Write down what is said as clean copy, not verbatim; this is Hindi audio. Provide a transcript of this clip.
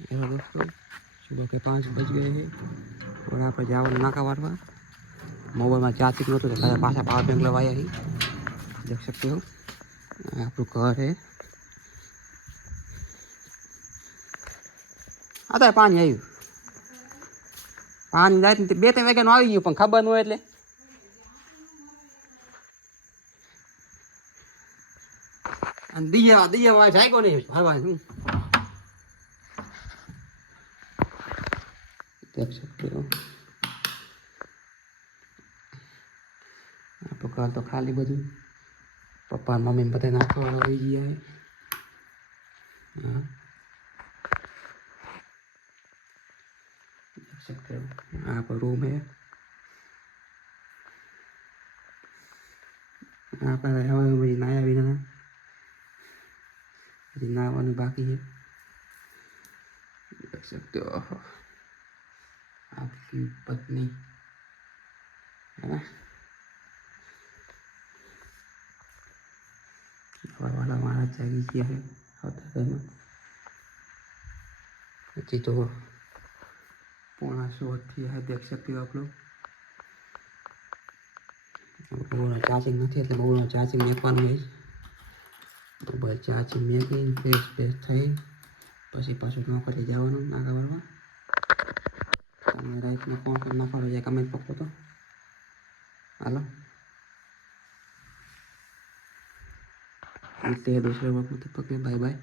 हेलो दोस्तों, सुबह के 5 बज गए हैं और यहाँ पर जाओ नाका वाटवा। मोबाइल में चार्जिंग नहोતું तो पाछा पावर बैंक लगाया ही, देख सकते हो। આપણું ઘર है। અત્યારે પાણી આવ્યું, પાણી જાય બે ત્રણ વાગ્યાનું આવી ગયું, પણ ખબર ન હોય એટલે દિયા જાયગો નહીં હરવા શું देख सकते हो। तो घर तो खाली बधु पप्पा मम्मी बता नाखवा वाला हो गया है। हाँ देख सकते हो, यहाँ पर रूम है। यहाँ पर मुझे नया भी ना नहाવાનું बाकी है, देख सकते हो। आपकी पत्नी है ना वाला हमारा जागी किया है होता है। अच्छी तो 9:15 है, देख सकते हो आप लोग। બહુનો ચાર્જિંગ નથી એટલે બહુનો ચાર્જિંગ મેકવાનું છે। મોબાઈલ ચાર્જિંગ મેકી ફ્રેશ થઈ પછી પાછું નોકરી જવાનું નાકા વાળવા। તમે રાઈટમાં કોણ નાખવાનો છે કમેન્ટ પકડો તો હાલો। मिलते हैं दूसरे वक्त में, तब तक के बाय बाय।